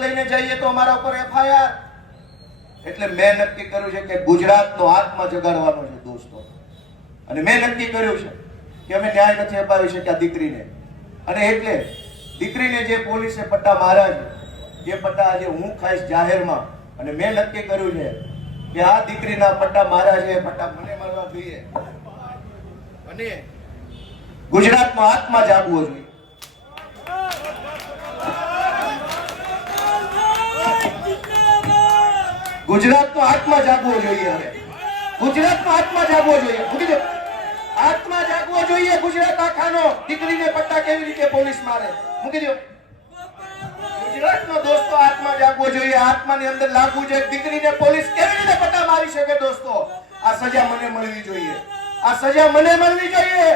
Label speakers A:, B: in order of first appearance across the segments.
A: લઈને જઈએ તો અમારા ઉપર એફઆઈઆર. એટલે મેં નક્કી કર્યું છે કે ગુજરાતનો આત્મા જગાડવાનો છે દોસ્તો. અને મેં નક્કી કર્યું છે કે અમે ન્યાય નથી અપાવી શક્યા દીકરીને. અને એટલે દીકરીને જે પોલીસે પટ્ટા માર્યા છે, એ પટ્ટા આજે હું ખાઈશ જાહેરમાં. અને મેં નક્કી કર્યું છે કે આ દીકરીના પટ્ટા માર્યા છે, એ પટ્ટા મને મારવા જોઈએ. અને ગુજરાતનો આત્મા જાગવો જોઈએ. ગુજરાતનો આત્મા જાગવો જોઈએ હવે. ગુજરાતનો આત્મા જાગવો જોઈએ. આત્મા જાગવો જોઈએ ગુજરાત આખાનો. દીકરીને પટ્ટા કેવી રીતે પોલીસ મારે? મૂકી દો લાગવું જોઈએ દીકરીને પોલીસ કેવી રીતે પટ્ટા મારી શકે દોસ્તો? આ સજા મને મળવી જોઈએ. આ સજા મને મળવી જોઈએ.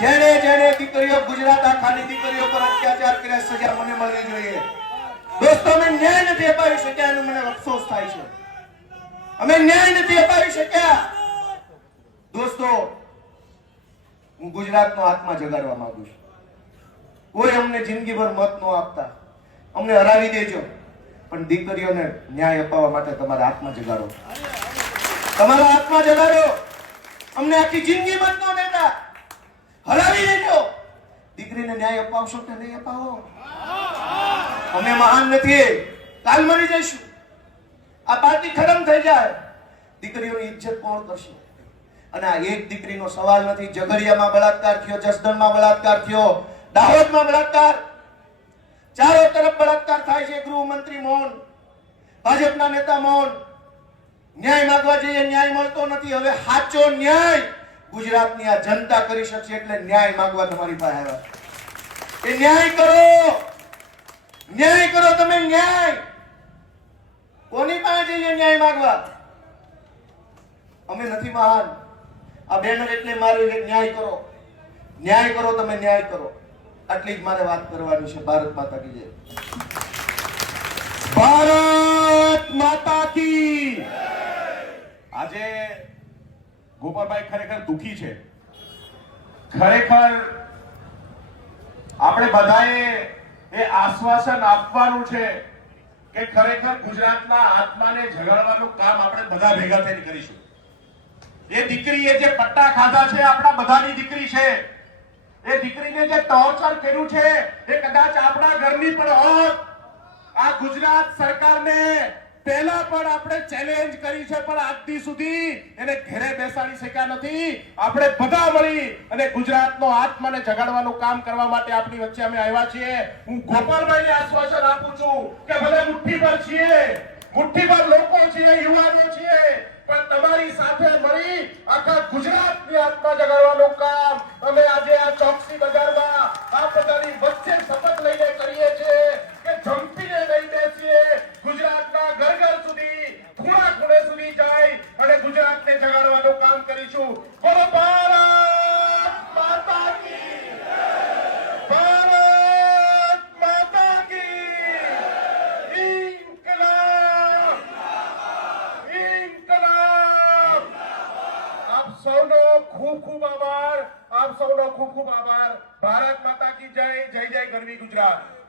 A: જેને જેને દીકરીઓ ગુજરાત આખાની દીકરીઓ પર અત્યાચાર કર્યા, સજા મને મળવી જોઈએ. દોસ્તો, અમે ન્યાય નથી અપાવી શક્યા મને અફસોસ થાય છે. અમે ન્યાય નથી અપાવી શક્યા. દોસ્તો, હું ગુજરાતનો આત્મા જગાડવા માંગુ છું. કોઈ અમને જિંદગીભર મત ન આપતા. અમને હરાવી દેજો. પણ દીકરીઓને ન્યાય અપાવવા માટે તમારા આત્મા જગાડો. તમારા આત્મા જગાડો. અમને આખી જિંદગી મત ન દેતા. હરાવી દેજો. દીકરીને ન્યાય અપાવશો કે નહીં અપાવો? અમે મહાન નથી. કાલ મરી જઈશું. આ પાર્ટી ખતમ થઈ જાય. દીકરીઓની ઇજ્જત કોણ કરશે? અને આ એક દીકરીનો સવાલ નથી. ઝઘડિયામાં બળાત્કાર થયો, જસદણમાં બળાત્કાર થયો, દાહોદમાં બળાત્કાર. ચારો તરફ બળાત્કાર થાય છે ગૃહમંત્રી મૌન. ભાજપના નેતા મૌન. ન્યાય માંગવા જઈએ, ન્યાય મળતો નથી. હવે સાચો ન્યાય ગુજરાતની આ જનતા કરી શકશે એટલે ન્યાય માંગવા તમારી પાસે આવ્યા. એ ન્યાય કરો! ન્યાય? કોની પાસે જઈએ ન્યાય માંગવા? અમે નથી મહાન. આ બેનર એટલે મારું ન્યાય કરો. ન્યાય કરો, તમે ન્યાય કરો. આટલી જ મારે વાત કરવાની છે, ભારત માતા કી જય. ભારત માતા કી
B: આજે ગોપાલભાઈ ખરેખર દુખી છે. ખરેખર આપણે બધાએ એ આશ્વાસન આપવાનું છે કે ખરેખર ગુજરાતના આત્માને જગાડવાનું કામ આપણે બધા ભેગા થઈને કરીશું. એ દીકરીએ જે પટ્ટા ખાધા છે, આપણા બધાની દીકરી છે. એ દીકરીને જે ટોર્ચર કર્યું છે, એ કદાચ આપણા ઘરની પણ હોત. આ ગુજરાત સરકારને પહેલા પણ આપણે ચેલેન્જ કરી છે, પણ આજ સુધી એને ઘરે બેસાડી શક્યા નથી. આપણે બધા મળી અને ગુજરાતનો આત્માને જગાડવાનું કામ કરવા માટે આપણી વચ્ચે અમે આવ્યા છીએ. હું ગોપાલભાઈને આશ્વાસન આપું છું કે ભલે મુઠ્ઠીભર છીએ, મુઠ્ઠી પર લોકો છીએ, યુવાનો છીએ, પણ તમારી સાથે મળી આખા ગુજરાતની આત્મા જગાડવાનું કામ સૌનો ખૂબ ખૂબ આભાર. આપ સૌનો ખૂબ ખૂબ આભાર. ભારત માતા કી જય. જય જય ગરવી ગુજરાત.